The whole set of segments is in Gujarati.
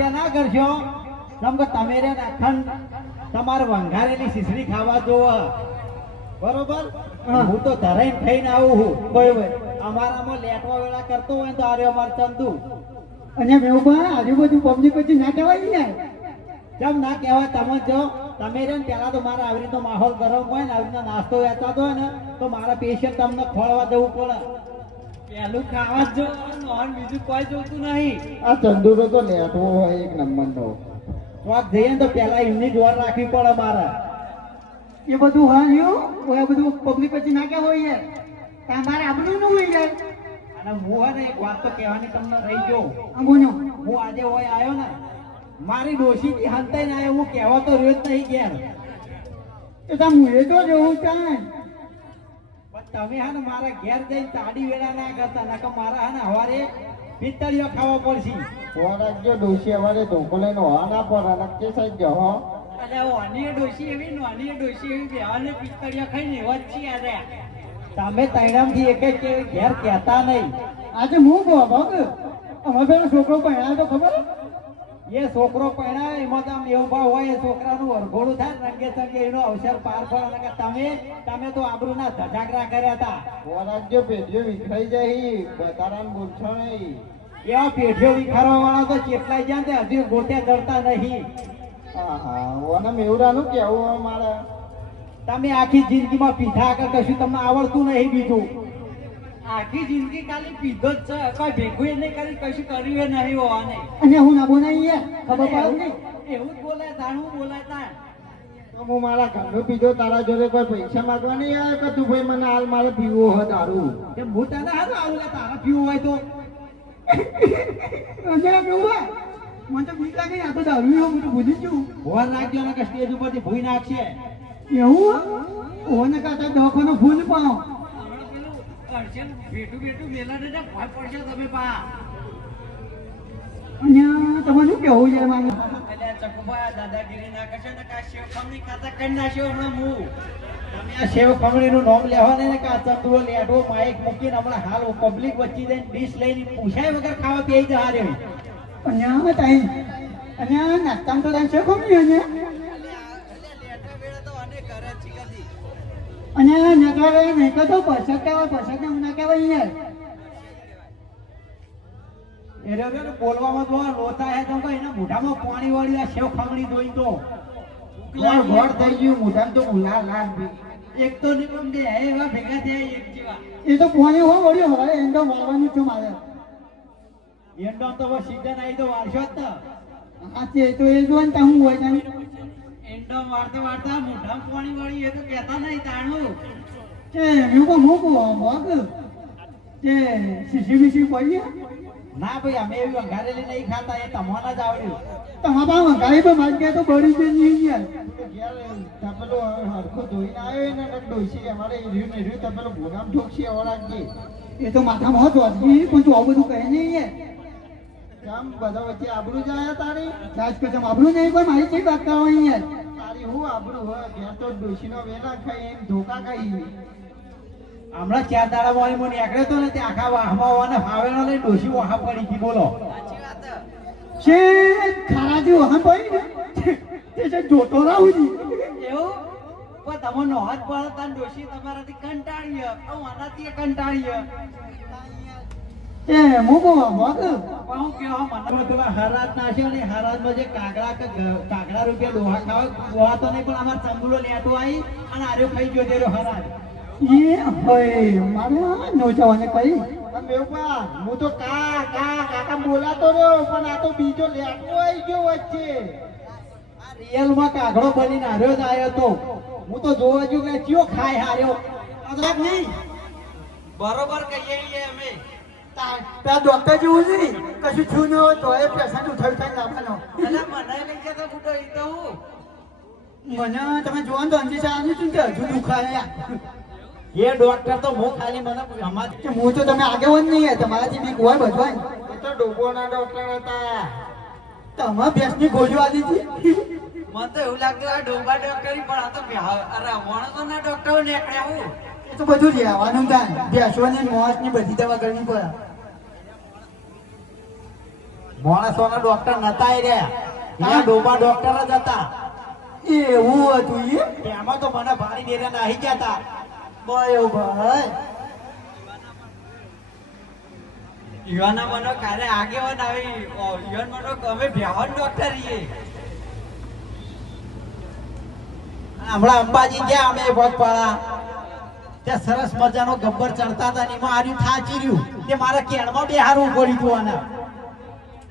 રીતે ના કરશો જેમ કે તમે રે અખંડ તમારે વંઘારેલી શીસડી ખાવા જોવો બરોબર હું તો ધરાઈને ખાઈને આવું હું બરોબર અમારામાં લેટવા વેળા કરતો હોય તો આરે અમાર ચંદુ અને મેઉબા આજુબાજુ પબ્લિક પછી ના કહેવાય ને કેમ ના કહેવાય તમે જો તમે રે પેલા તો મારા આવી રીતનો માહોલ ગરમ હોય ને આવી રીતનો નાસ્તો વેચાતો હોય ને તો મારા પેશન્ટ તમને ખોળવા જવું પડે પેલું ખાવા જ જો નોન બીજું કોઈ જોતું નહીં આ ચંદુરો તો લેટવો હોય એક નંબરનો તો આપ જઈએ ને તો પેલા એમની જોર રાખવી પડે મારે એ બધું હા યો બધું પબ્લિક પછી ના કહેવાય યાર તમારે આપણું ન હોય યાર અને હું હે ને એક વાત તો કહેવાની તમને રહી ગયો બોલો હું આજે હોય આવ્યો ને મારી ડોશીથી હંતાઈ ને આવ્યો હું કહેવા તો રોજ નહીં ઘેર તો તમે એ તો જોવું ચાલે પણ તમે હા ને મારા ઘેર જઈને તાડી વેળા ના કરતા નકર મારા હા ને હવારે પિત્તળીઓ ખાવા પડશે જો ડોશી અમારે ધોકો લઈને હોવા ના પડે નક્કી સાઈડ જો હો અને ઓની ડોશી એવી નોની ડોશી એવી બેવાને પિત્તળીઓ ખાઈને એવા જ છીએ આજે તમે તૈણામથી એક ઘેર કહેતા નહીં આજે હું કહો ભાગ અમારે પેલો છોકરો પહેણાય તો ખબર એ છોકરો પહેણાવે એમાં તો આમ એવું ભાવ હોય એ છોકરાનું વરઘોડું થાય રંગે સંગે એનો અવસર પાર પડે કે તમે તો આબરૂના ધજાગરા કર્યા હતા વરાજો પેઢીઓ વિખરાઈ જાય બતારાન બોલશો નહીં એવા પેઢીઓ વિખારવા વાળા તો કેટલાય જ્યાં તે હજુ ગોતે જડતા નહીં હા ઓને મેવરાનું કેવું મારે તમે આખી જિંદગીમાં પીધા કે કશું તમને આવડતું નહીં બીજું આખી જિંદગી ખાલી પીધો જ છે કોઈ ભેગું નહીં કરી કશું કર્યું નહીં હોવાને અને હું ના બોલાય ખબર પડે નહીં એવું જ બોલાય તાણું બોલાય તાણ તો હું મારા ઘરનો પીધો તારા જોડે કોઈ પૈસા માંગવા નહીં આવે કે તું ભાઈ મને હાલ મારે પીવો હોય દારૂ કે હું તને હારું આવું તારા પીવું હોય તો જરા પીવું મને તો બીક લાગે આ તો દારૂ હું તો ભૂલી છું ભોર રાખજો ને કે સ્ટેજ ઉપરથી ભૂઈ નાખશે એવું ઓને કાતા દવાખાનો ફૂલ પાઉં બેઠું મેલા ને ભય પડશે તમે પા અને તમારે શું કેવું છે મારે એટલે ચકુભા દાદાગીરી ના કરશે ને કા શેવ ખમણી ખાતા કરી નાખ્યો હમણાં હું તમે આ શેવ ખમણી નું નામ લેવા ને કા ચંદુઓ લેડો માઈક મૂકીને હમણાં હાલ પબ્લિક વચ્ચે જઈને ડીશ લઈને પૂછાય વગર ખાવા પી જવા રહ્યો અને તાઈ અને નાસ્તામાં તો તાઈ છે ખમણી અને અને નકરા નહીં તો પછત ના કહેવાય યાર એરે બોલવામાં તો લોતા હે તો એના મોઢામાં પાણી વાળી આ શેવ ખમણી જોઈ તો ગોળ થઈ ગયું મોઢામાં તો લાલ લાલ એક તો નિપમ દે એવા ભેગા થયા એક જેવા એ તો પાણી હો વળ્યો હવે એમ તો મારવાનું છે મારે એન્ડો તો સીઝન આવી તો વારશો જ હા તે તો એ જો ને હું હોય ત્યાં એન્ડો વારતા મોઢામાં પાણી વાળી એ તો કહેતા નહીં તાણું કે એવું મૂકો મગ કે સીસી પડી ના ભાઈ અમે એવી વઘારેલી નહીં ખાતા એ તમને જ આવડ્યું તમારા વઘારી તો મારી ગયા તો બળી જ નહીં યાર તપેલો હરખો ધોઈને આવ્યો ને ડોસી અમારે રહ્યું તપેલો ભોગામ ઠોકશી ઓળાગી એ તો માથામાં હતો પણ તું આવું બધું કહે નહીં યાર કામ બધા વચ્ચે આબરૂ જાય તારી સાચ કસમ આબરૂ નહીં પણ મારી કઈ વાત કરવાની યાર તારી હું આબરૂ હોય ઘેર તો ડોસીનો વેલા ખાઈ એમ ધોકા ખાઈ હમણાં 4 દાડા વાળી મને નીકળ્યો તો ને તે આખા વાહમાં વાને ફાવેલો લઈ ડોશી વાહ પડી ગઈ બોલો છે ખારાજી વાહન પડી ને તે છે જોતો રાઉજી એવું પણ તમને હાથ પડે તાન ડોશી તમારાથી કંટાળી હું આનાથી કંટાળી એ મોકો મગ હું કેવા મને પેલા હરાજ નાખ્યો ને હરાજમાં જે કાગડા રૂપિયા ડોહા ખાવા ડોહા તો નહીં પણ અમાર ચંબુલો લેટો આવી અને આર્યો ખાઈ ગયો તેરો હરાજ એ હોય મારે નોચાવાને કહી મેવપા હું તો કાકા બોલાતો રહ્યો પણ આ તો બીજો લેટો આવી ગયો વચ્ચે આ રિયલમાં કાગડો બનીને હાર્યો જ આવ્યો તો હું તો જોવા જો કે કયો ખાય હાર્યો અદરાક નહીં બરોબર કહીએ છીએ અમે ત્યાં ડોક્ટર જેવું નહીં કશું છું ન હોય તો એ પેશન્ટ ઉઠાવી થાય લાવવાનો એટલે મને લઈ ગયા તો બુડો ઈ તો હું મને તમે જોવાનું તો અંજી સાહેબ શું કે હજુ દુખાય એ ડોક્ટર તો હું ખાલી મને અમાર હું તો તમે આગેવાન નહીં તમારાથી બીક હોય બધવાય એ તો ડોબોના ડોક્ટર હતા તમારા ભેંસની ગોળીઓ આલી હતી મને તો એવું લાગતું આ ડોબા ડોક્ટરી પણ આ તો અરે માણસોના ડોક્ટરો નીકળ્યા હું એ તો બધું રહેવાનું થાય ભેંસોની મોસ ની બધી દવા કરવી પડે માણસોના ડોક્ટર નતા એ રહ્યા ત્યાં ડોબા ડોક્ટર જ હતા. એવું હતું એ તેમાં તો મને ભારી ડેરા નાહી ગયા હતા. બરોબર. યુવાના મનો કારે આગેવાન આવી યુવાન મનો અમે ભ્યાવન ડોક્ટર છીએ. હમણાં અંબાજી ગયા અમે પગપાળા ત્યાં સરસ મજાનો ગબ્બર ચડતા હતા ને એમાં આર્યું થાચી રહ્યું તે મારા કેળમાં બેહારવું પડ્યું હતું આના.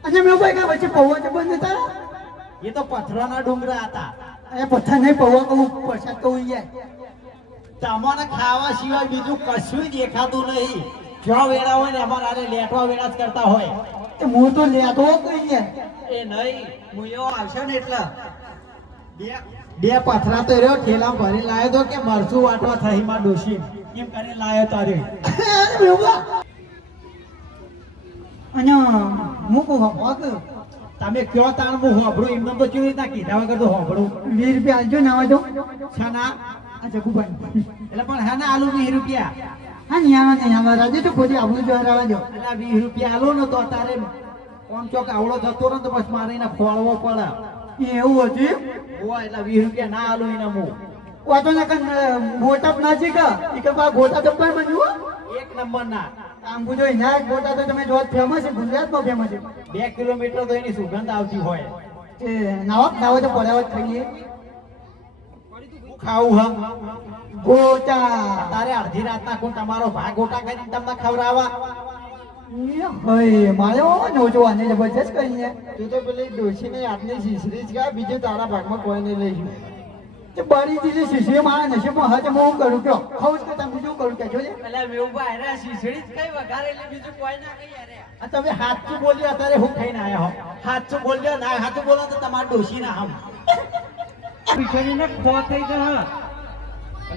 અચ્છા મેં ભાઈ કા પછી પૌવા તો બંધ હતા. એ તો પથરાના ડુંગરા હતા. એ પથ્થર નહીં પૌવા કહું પ્રસાદ કહું યાર. તમને ખાવા સિવાય બીજું કશું દેખાતું નહીં. જો વેળા હોય ને અમારે આને લેટવા વેળા જ કરતા હોય. હું તો લેતો કઈ યાર. એ નહીં હું એવો આવશે ને એટલે બે પથરા તો રહ્યો ઠેલા ભરી લાવ્યો તો કે મરચું વાટવા થઈ માં ડોશી એમ કરી લાવ્યો તારે. અને હું કહું હોક તમે કયો તાણ હું હોભળું એમને તો કેવી રીતના કીધા વગર તો હોભળું. 20 રૂપિયા આલજો ના આવજો. છાના આ જગુભાઈ એટલે પણ હા ના આલુ 20 રૂપિયા. હા નહીં આવા રાજે તો ખોટી આબુ જો હરાવા દો. એટલે 20 રૂપિયા આલો ને તો તારે આમ ચોક આવડો જતો ને તો પછી મારે એને ખોળવો પડે. એવું હતું હોય એટલે 20 રૂપિયા ના આલો એને હું. વાતો ના કર ગોટા ના છે કે ઈ કે બા ગોટા તો પણ બન્યું એક નંબર ના આમ પૂછો ના ગોટા તો તમે જો ફેમસ છે ગુજરાતમાં ફેમસ છે. 2 કિલોમીટર તો એની સુગંધ આવતી હોય. એ નાવો તો પડ્યા ખાઈએ ખાવું હમ ગોટા તારે અડધી રાતના કોણ તમારો ભાગ ગોટા કરીને તમને ખવડાવવા. ભાઈ મારે નોજો આને જબરજસ્ત કરીને તું તો પેલી ડોશીની આટલી શીશરી જ કા બીજું તારા ભાગમાં કોઈ નહીં લઈ ગયું. તે બળી દીધી શીશી મારા નસીબમાં હાથે હું કરું કયો ખાવ કે તમે બીજું કરું કે જોજે. એટલે મેઉભા એરા શીશડી જ કઈ વઘારે એટલે બીજું કોઈ ના કઈ યાર. આ તમે હાચું બોલ્યો અત્યારે હું ખાઈને આયા હો. હાચું બોલ્યો ના હાચું બોલો તો તમાર ડોશી ના હમ પીછોની ને ખો થઈ ગયો.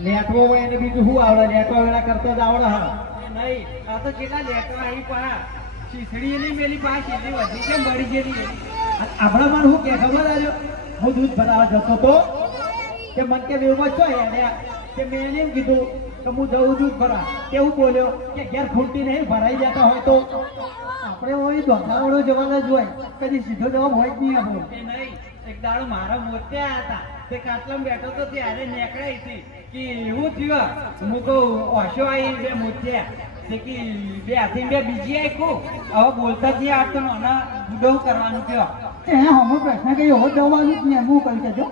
લેટવો હોય એને બીજું શું આવડે લેટવા વેળા કરતા જ આવડે હા. નહીં આ તો કેટલા લેટવા આવી પા શીશડી ની મેલી પા શીશડી વધી કેમ બળી ગયેલી. આપણા માર હું કે ખબર આવ્યો હું દૂધ ભરાવા જતો તો કે મન કે વેવમાં છો યાર કે મેં એને એમ કીધું કે હું જઉં દૂધ ભરા કેવું બોલ્યો કે ઘેર ખૂંટી નહીં ભરાઈ જતા હોય તો આપણે હોય ધોકાવાળો જવાના જ હોય કદી સીધો જવાબ હોય જ નહીં આપણો. એ નહીં એક દાડો મારા મોત્યા હતા તે કાટલામાં બેઠો તો ત્યારે નીકળાઈ હતી કે એવું થયું હું કહું ઓશો આવી બે મોત્યા તે કે બે હાથી બે બીજી આખું હવે બોલતા જ નહીં આવતો મને બુડો કરવાનું કયો. એને હમો પ્રશ્ન કર્યો હો જવાનું જ નહીં હું કરી દેજો.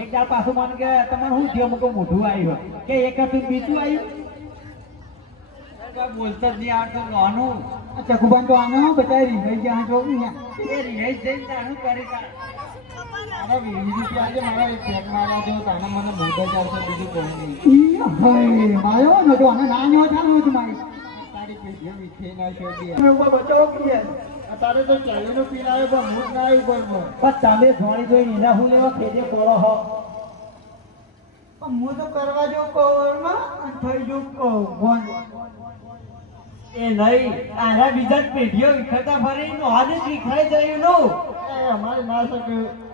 એક દાડ પાછું મને કે તમારે શું થયું મૂકો મોઢું આવ્યું કે એક હતું બીજું આવ્યું બોલતા જ નહીં આવતો નાનું ચકુબાન તો આનો બધા રીંગાઈ ગયા જો એ રિહાઈ જઈને તારું કરી મારા 20 રૂપિયા આજે મારા એક પેક મારા જો તાને મને મોઢે ચાલશે બીજું કોઈ નહીં. મારો નતો આને નાનો ચાલુ હતું મારી તારી પેઢીઓ મીઠી ના શોધી. બચાવો કે તારે તો ચાલીનું પીનાવે પણ હું જ ના આવ્યું કોઈ બસ તમે જોડી જોઈ નીરા હું લેવા ખેજે કરો હો. હું તો કરવા જો કોરમાં થઈ જો ભોન એ નહીં આના બીજા જ પેઢીઓ વિખરતા ફરી નો હાલ જ વિખરાઈ જયું નું. અમારી ના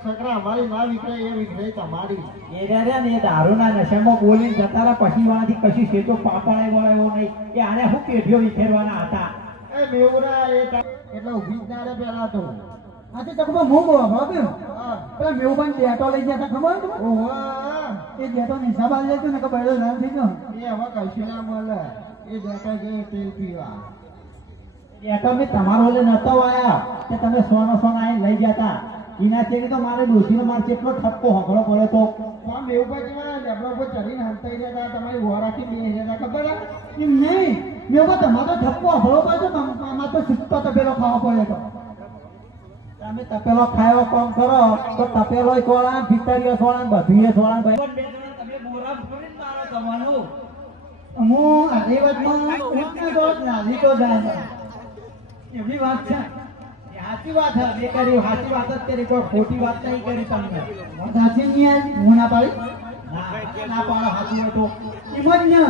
સકરા અમારી ના વિખરાય એ વિખરાય તમારી. એ રહ્યા ને એ દારૂના નશામાં બોલીને જતા રહ્યા પછી વાળાથી કશું શેચો પાપડાય વળે એવો નહીં એ આને શું પેઢીઓ વિખેરવાના હતા. એ મેવરા એટલે ઊભી જ ના રહે પેલા તો. આજે ચકુબા હું બોવા ભાવે હા પેલા મેવબાન ડેટો લઈ ગયા હતા ખબર તમને? ઓહા એ ડેટો ની હિસાબ આલી લેતો ને કે બળો નામ થઈ ગયો એ હવે કશું ના મળે. એ બેટા ગયો તેલ પીવા. તમે તમારો ઓલે નતો આયા કે તમે સોનો આવીને લઈ ગયા હતા એના ચેવી તો મારે ડોશીનો મારે કેટલો ઠપકો હકડો પડ્યો તો. આમ મેવબા કેવા લેબડા ઉપર ચડીને હંતાઈ રહ્યા હતા તમારી વોરાથી બે રહ્યા હતા ખબર હે? એમ નહીં મેવબા તમારો થપ્પો હળો પાછો આમાં તો સુસ્તો તપેલો ખાવા પડે તો તમે તપેલો ખાયો કામ કરો તો તપેલો સોળા ભીતરીઓ સોળા બધું સોળા ભાઈ તમે બોરા ફોડીને મારો તમારું. હું આની વાતમાં ઉઠને તો નાલી તો જાય એવી વાત છે. સાચી વાત હે બે કરી સાચી વાત જ કરી કોઈ ખોટી વાત નહીં કરી તમને. વાત સાચી નહીં આવી હું ના પાડી ના પાડો સાચું હોય તો એમ જ ને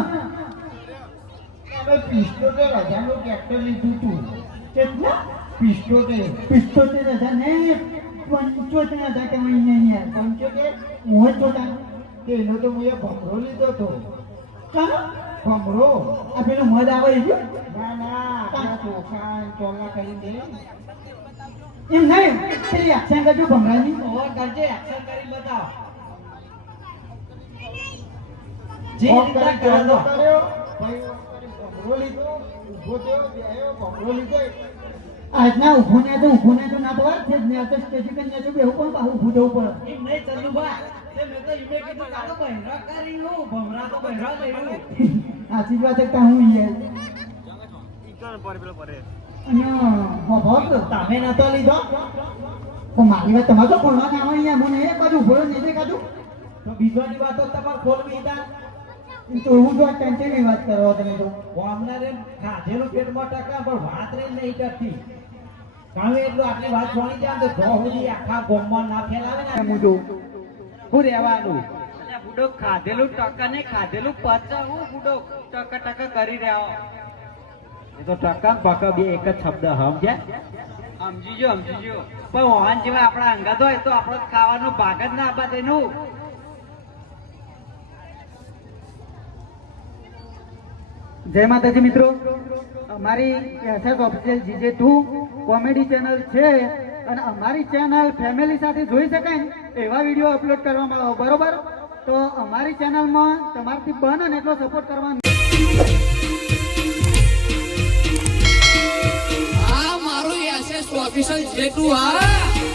અમે 75,000 નું ટ્રેક્ટર લીધું હતું. કેટલા 75 75,000 ને 75,000 કે મહિને યાર 75 મોહ ચોટા એનો તો મેં ભમરો લીધો હતો. કા ભમરો આ પેલું મધ આવે છે ના ના આપણા ચોખા ચોલા કરી દે. એમ નહીં પેલી એક્શન કરજો ભમરાની ઓવર કરજે એક્શન કરી બતાવો જે ઓફ રીતના કરી કરો ચાલુ તો. કર્યો ભાઈ ભમરો લીધો ઊભો થયો બેહ્યો ભમરો લીધો આજના ઊભો ને તો ના તો વાત છે જ ને આ તો સ્ટેશન ને જો બેહું પણ પાછું ઊભું થવું પડે એમ નહીં ચંદુભા તે મેં તો ઈમે કીધું કાતો બહેરા કરીનું ભમરા તો બહેરા કર્યું આથી વાત એક હું યાર અને ભોગ તમે નતો લીધો તો મારી વાત તમારે તો કોણવા કામ અહીંયા મને એક બાજુ ઊભો રહ્યો ને એક બાજુ તો બીજોની વાતો તમારે ખોલવી હતા તો હું તો ટેન્શનની વાત કરો તમે તો ગામના ખાધેલું પેટમાં ટકા પણ વાત રહી નહીં કરતી કામે એટલું આટલી વાત જોણી જાય તો જો સુધી આખા ગામમાં ના ફેલાવે ને હું તો હું રહેવાનું બુડો ખાધેલું ટકા ને ખાધેલું પચા હું બુડો ટકા ટકા કરી રહ્યો એ તો ટકા પકા બે એક જ શબ્દ સમજ્યા સમજીજો પણ વાહન જેવા આપણા અંગત હોય તો આપણો ખાવાનો ભાગ જ ના આપવા તેનું જય માતાજી મિત્રો અમારી એસએસ ઓફિશિયલ જીજે2 કોમેડી ચેનલ છે અને અમારી ચેનલ ફેમિલી સાથે જોઈ શકાય ને એવા વિડીયો અપલોડ કરવામાં આવે બરોબર તો અમારી ચેનલમાં તમારાથી બને ને એટલો સપોર્ટ કરવાનો આ મારું એસએસ ઓફિશિયલ જેટલું હા